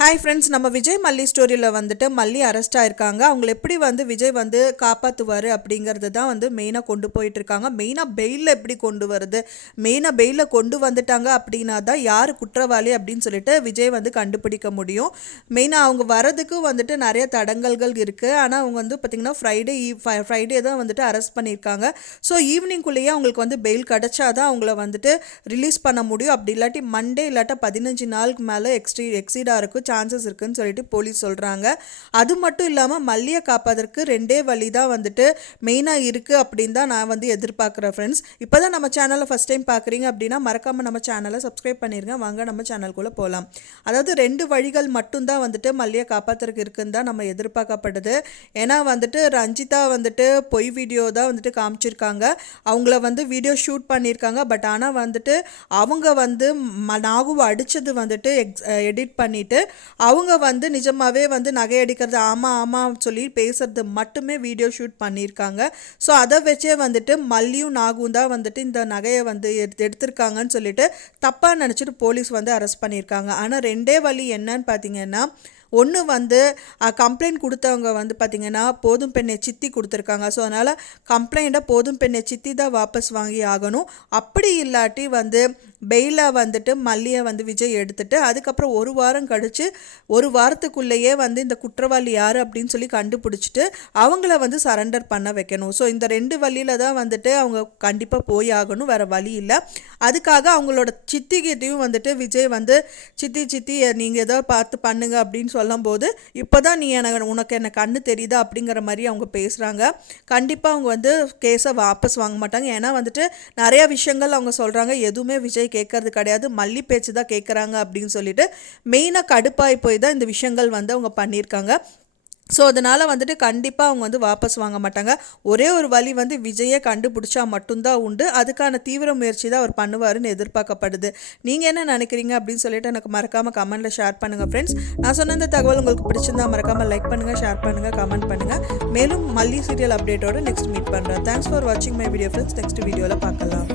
Hi friends, நம்ம விஜய் மல்லி ஸ்டோரியில் வந்துட்டு மல்லி அரெஸ்ட் ஆயிருக்காங்க. அவங்களை எப்படி விஜய் காப்பாற்றுவார் அப்படிங்கிறது தான் மெயினாக கொண்டு போயிட்டுருக்காங்க. மெயினாக பெயிலில் எப்படி கொண்டு வருது, மெயினாக பெயிலில் கொண்டு வந்துட்டாங்க அப்படின்னா தான் யார் குற்றவாளி அப்படின்னு சொல்லிட்டு விஜய் கண்டுபிடிக்க முடியும். மெயினாக அவங்க வரதுக்கு நிறைய தடங்கல்கள் இருக்குது. ஆனால் அவங்க பார்த்திங்கன்னா ஃப்ரைடே தான் அரெஸ்ட் பண்ணியிருக்காங்க. ஸோ ஈவினிங்குள்ளேயே அவங்களுக்கு பெயில் கிடச்சா தான் அவங்கள ரிலீஸ் பண்ண முடியும். அப்படி இல்லாட்டி மண்டே இல்லாட்டா 15 நாளுக்கு மேலே எக்ஸீடாக இருக்கும் சான்சஸ் இருக்குன்னு சொல்லிட்டு போலீஸ் சொல்கிறாங்க. அது மட்டும் இல்லாமல் மல்லியை காப்பதற்கு ரெண்டே வழி தான் மெயினாக இருக்குது அப்படின்னு தான் நான் எதிர்பார்க்குறேன். ஃப்ரெண்ட்ஸ், இப்போ தான் நம்ம சேனலை ஃபஸ்ட் டைம் பார்க்குறீங்க அப்படின்னா மறக்காமல் நம்ம சேனலை சப்ஸ்கிரைப் பண்ணிடுங்க. வாங்க நம்ம சேனலுக்குள்ளே போகலாம். அதாவது 2 வழிகள் மட்டும்தான் மல்லியை காப்பாற்றுறதுக்கு இருக்குன்னு தான் நம்ம எதிர்பார்க்கப்படுது. ஏன்னா ரஞ்சிதா பொய் வீடியோ தான் காமிச்சிருக்காங்க. அவங்கள வீடியோ ஷூட் பண்ணியிருக்காங்க. பட் ஆனால் அவங்க நாகுவை அடித்தது எடிட் பண்ணிவிட்டு அவங்க நிஜமாகவே நகை அடிக்கிறது ஆமாம் சொல்லி பேசுறது மட்டுமே வீடியோ ஷூட் பண்ணியிருக்காங்க. ஸோ அதை வச்சே மல்லியும் நாகும் தான் இந்த நகையை எடுத்திருக்காங்கன்னு சொல்லிட்டு தப்பாக நினச்சிட்டு போலீஸ் அரெஸ்ட் பண்ணியிருக்காங்க. ஆனால் ரெண்டே வழி என்னன்னு பார்த்தீங்கன்னா, ஒன்று கம்ப்ளைண்ட் கொடுத்தவங்க பார்த்திங்கன்னா போதும் பெண்ணை சித்தி கொடுத்துருக்காங்க. ஸோ அதனால் கம்ப்ளைண்ட்டை போதும் பெண்ணை சித்தி தான் வாபஸ் வாங்கி ஆகணும். அப்படி இல்லாட்டி பெயிலாக மல்லியை விஜய் எடுத்துட்டு அதுக்கப்புறம் 1 வாரம் கழித்து 1 வாரத்துக்குள்ளேயே இந்த குற்றவாளி யார் அப்படின்னு சொல்லி கண்டுபிடிச்சிட்டு அவங்கள சரண்டர் பண்ண வைக்கணும். ஸோ இந்த 2 வழியில் தான் அவங்க கண்டிப்பாக போய் ஆகணும், வேறு வழி இல்லை. அதுக்காக அவங்களோட சித்திகிட்டையும் விஜய் சித்தி நீங்கள் ஏதோ பார்த்து பண்ணுங்க அப்படின்னு சொல்லும்போது இப்போ தான் உனக்கு என்ன கண்ணு தெரியுதா அப்படிங்கிற மாதிரி அவங்க பேசுகிறாங்க. கண்டிப்பாக அவங்க கேஸை வாபஸ் வாங்க மாட்டாங்க. ஏன்னா நிறைய விஷயங்கள் அவங்க சொல்கிறாங்க, எதுவுமே விஜய் கேட்கறது கிடையாது, மல்லி பேச்சு தான் கேட்குறாங்க அப்படின்னு சொல்லிட்டு மெயினாக கடுப்பாய் போய் தான் இந்த விஷயங்கள் அவங்க பண்ணியிருக்காங்க. ஸோ அதனால் கண்டிப்பாக அவங்க வாபஸ் வாங்க மாட்டாங்க. ஒரே ஒரு வழி விஜயை கண்டுபிடிச்சா மட்டும்தான் உண்டு. அதுக்கான தீவிர முயற்சி தான் அவர் பண்ணுவாருன்னு எதிர்பார்க்கப்படுது. நீங்கள் என்ன நினைக்கிறீங்க அப்படின்னு சொல்லிட்டு எனக்கு மறக்காமல் கமெண்ட்டில் ஷேர் பண்ணுங்கள். ஃப்ரெண்ட்ஸ், நான் சொன்ன இந்த தகவல் உங்களுக்கு பிடிச்சிருந்தா மறக்காமல் லைக் பண்ணுங்கள், ஷேர் பண்ணுங்கள், கமெண்ட் பண்ணுங்கள். மேலும் மல்லி சீரியல் அப்டேட்டோட நெக்ஸ்ட் மீட் பண்ணுறேன். தேங்க்ஸ் ஃபார் வாட்சிங் மை வீடியோ ஃப்ரெண்ட்ஸ். நெக்ஸ்ட் வீடியோவில் பார்க்கலாம்.